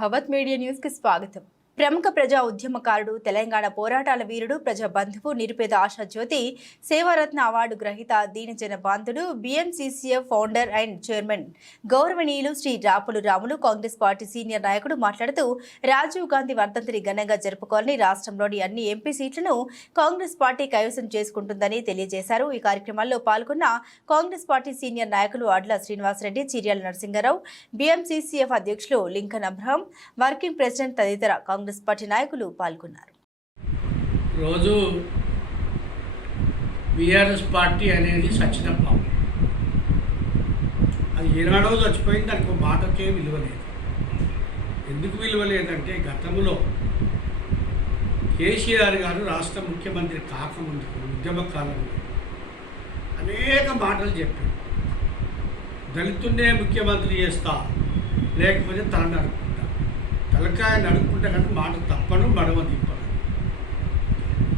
భవత్ media news కి స్వాగతం. ప్రముఖ ప్రజా ఉద్యమకారుడు, తెలంగాణ పోరాటాల వీరుడు, ప్రజా బంధువు, నిరుపేద ఆశాజ్యోతి, సేవారత్న అవార్డు గ్రహీత, దీనజన బాంధుడు, BMCCF ఫౌండర్ అండ్ చైర్మన్ గౌరవనీయులు శ్రీ రాపులు రాములు కాంగ్రెస్ పార్టీ సీనియర్ నాయకుడు మాట్లాడుతూ రాజీవ్ గాంధీ వర్ధంతిని ఘనంగా జరుపుకోవాలని, రాష్ట్రంలోని అన్ని ఎంపీ సీట్లను కాంగ్రెస్ పార్టీ కైవసం చేసుకుంటుందని తెలియజేశారు. ఈ కార్యక్రమాల్లో పాల్గొన్న కాంగ్రెస్ పార్టీ సీనియర్ నాయకులు అడ్ల శ్రీనివాసరెడ్డి, చిర్యాల నరసింహారావు, BMCCF అధ్యక్షులు లింకన్ అబ్రహం, వర్కింగ్ ప్రెసిడెంట్ తదితర కాంగ్రెస్ పార్టీ నాయకులు పాల్గొన్నారు. రోజు బీఆర్ఎస్ పార్టీ అనేది సచిన పాము. అది ఏనాడో చచ్చిపోయింది. దానికి మాటకే విలువ లేదు. ఎందుకు విలువ లేదంటే గతంలో కేసీఆర్ గారు రాష్ట్ర ముఖ్యమంత్రి కాకముందు ఉద్యమ కాలంలో అనేక మాటలు చెప్పారు. దళితున్నే ముఖ్యమంత్రి చేస్తా, లేకపోతే తల నరుక్కుంటా, తలకాయ నడుక్కుంటా కానీ మాట తప్పను, మడవ తిప్పను.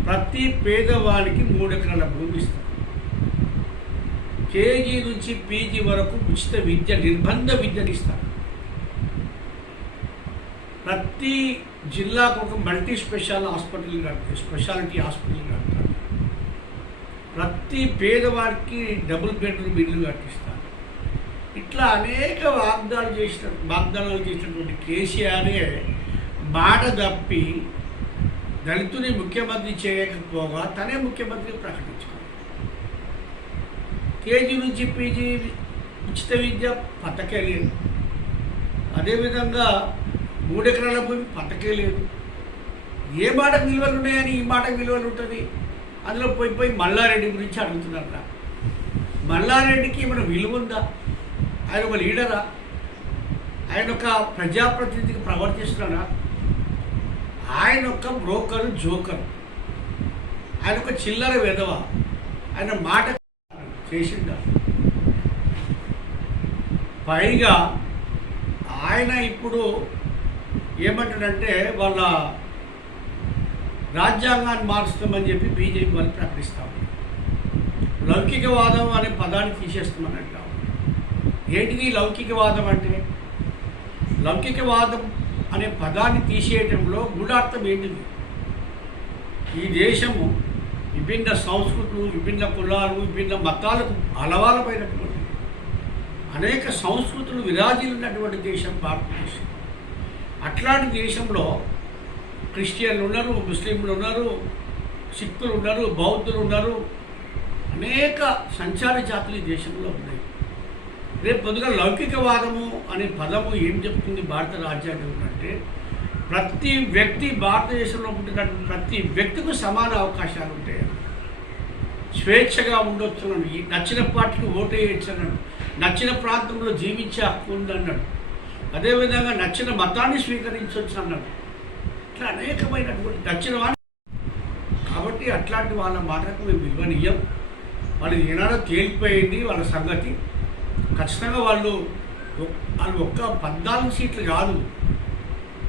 ప్రతి పేదవాడికి 3 ఎకరాల భూమి ఇస్తారు. KG నుంచి PG వరకు ఉచిత విద్య, నిర్బంధ విద్యను ఇస్తారు. ప్రతి జిల్లాకు ఒక మల్టీ స్పెషాలిటీ హాస్పిటల్ కడతారు. ప్రతి పేదవాడికి డబుల్ బెడ్రూమ్ ఇల్లు కట్టిస్తారు. ఇట్లా అనేక వాగ్దానాలు చేసినటువంటి కేసీఆరే మాట తప్పి దళితుని ముఖ్యమంత్రి చేయకపోగా తనే ముఖ్యమంత్రి ప్రకటించారు. KG నుంచి PG ఉచిత విద్య పథకే లేదు. అదేవిధంగా 3 ఎకరాల భూమి పథకే లేదు. ఏ మాటకు విలువలు ఉన్నాయని ఈ మాటకు విలువలు ఉంటుంది. అందులో పోయి మల్లారెడ్డి గురించి అడుగుతున్నారు. మల్లారెడ్డికి మన విలువ ఉందా? ఆయన ఒక లీడరా? ఆయన ఒక ప్రజాప్రతినిధికి ప్రవర్తిస్తున్నాడా? ఆయన ఒక బ్రోకరు, జోకరు. ఆయన ఒక చిల్లర వెధవ. ఆయన మాట చేసిందా? పైగా ఆయన ఇప్పుడు ఏమంటాడంటే వాళ్ళ రాజ్యాంగాన్ని మారుస్తామని చెప్పి BJP వాళ్ళు ప్రకటిస్తాము. లౌకికవాదం అనే పదాన్ని తీసేస్తామని అంటాం. ఏంటిది లౌకికవాదం అంటే? లౌకికవాదం అనే పదాన్ని తీసేయటంలో గూఢార్థం ఏంటిది? ఈ దేశము విభిన్న సంస్కృతులు, విభిన్న కులాలు, విభిన్న మతాలకు అలవాలమైనటువంటి అనేక సంస్కృతులు విరాజిల్లినటువంటి దేశం భారతదేశం. అట్లాంటి దేశంలో క్రిస్టియన్లు ఉన్నారు, ముస్లింలు ఉన్నారు, సిక్కులు ఉన్నారు, బౌద్ధులు ఉన్నారు, అనేక సంచార జాతులు ఈ దేశంలో ఉన్నాయి. రేపు పొద్దుగా లౌకికవాదము అనే పదము ఏం చెప్తుంది భారత రాజ్యాంగం అంటే, ప్రతి వ్యక్తి, భారతదేశంలో పుట్టినటువంటి ప్రతి వ్యక్తికి సమాన అవకాశాలు ఉంటాయి. స్వేచ్ఛగా ఉండొచ్చున్నాడు, నచ్చిన పార్టీకి ఓటు వేయొచ్చన్నాడు, నచ్చిన ప్రాంతంలో జీవించే హక్కు ఉందన్నాడు, అదేవిధంగా నచ్చిన మతాన్ని స్వీకరించవచ్చు అన్నాడు. ఇట్లా అనేకమైనటువంటి నచ్చిన వాళ్ళు. కాబట్టి అట్లాంటి వాళ్ళ మాటకు మేము విలువనీయం. వాళ్ళు ఏనాడో తేలిపోయింది వాళ్ళ సంగతి. ఖచ్చితంగా వాళ్ళు ఒక్క 14 సీట్లు కాదు,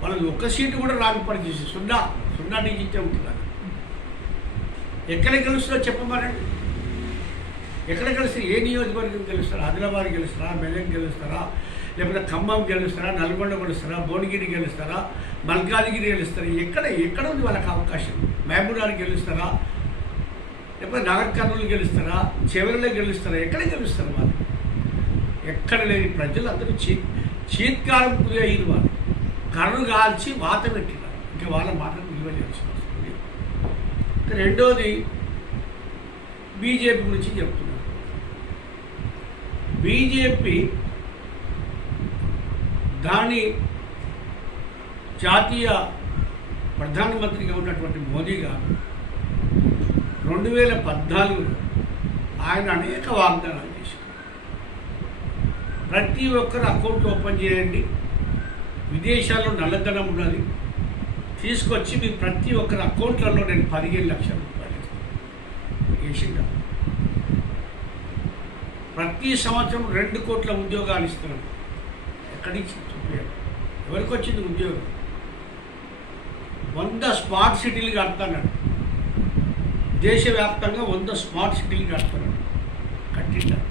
వాళ్ళది ఒక్క సీటు కూడా రాని పరిస్థితి. 0 డిజిటే ఉంటుంది. ఎక్కడ గెలుస్తారో చెప్పమనండి. ఎక్కడ గెలుస్తారు? ఏ నియోజకవర్గం గెలుస్తారా? ఆదిలాబాద్ గెలుస్తారా? మెదక్ గెలుస్తారా? లేకపోతే ఖమ్మం గెలుస్తారా? నల్గొండ గెలుస్తారా? భువనగిరి గెలుస్తారా? మల్కాజిగిరి గెలుస్తారా? ఎక్కడ ఉంది వాళ్ళకి అవకాశం? మహబూబ్నగర్ గెలుస్తారా? లేకపోతే నాగర్ కర్నూలు గెలుస్తారా? చివరిలో గెలుస్తారా? ఎక్కడ గెలుస్తారు వాళ్ళు? ఎక్కడ లేని ప్రజలందరూ చీత్కారం గురి అయిన వాళ్ళు కర్రు కాల్చి వాత పెట్టినారు. ఇంకా వాళ్ళ మాటలు విలువ చేయాల్సిన అవసరం లేదు. రెండోది BJP గురించి చెప్తున్నారు. BJP దాని జాతీయ ప్రధానమంత్రిగా ఉన్నటువంటి మోదీ గారు 2014లో ఆయన అనేక వాగ్దానాలు చేశారు. ప్రతి ఒక్కరు అకౌంట్ ఓపెన్ చేయండి, విదేశాల్లో నల్లధనం ఉన్నది తీసుకొచ్చి మీరు ప్రతి ఒక్కరి అకౌంట్లలో నేను 15 లక్షల రూపాయలు వేసిందా. ప్రతి సంవత్సరం 2 కోట్ల ఉద్యోగాలు ఇస్తున్నాను. ఎక్కడి నుంచి చూపారు? ఎవరికి వచ్చింది ఉద్యోగం? 100 స్మార్ట్ సిటీలు కడతాడు. దేశవ్యాప్తంగా 100 స్మార్ట్ సిటీలు కడతాడు. కట్టింటారు.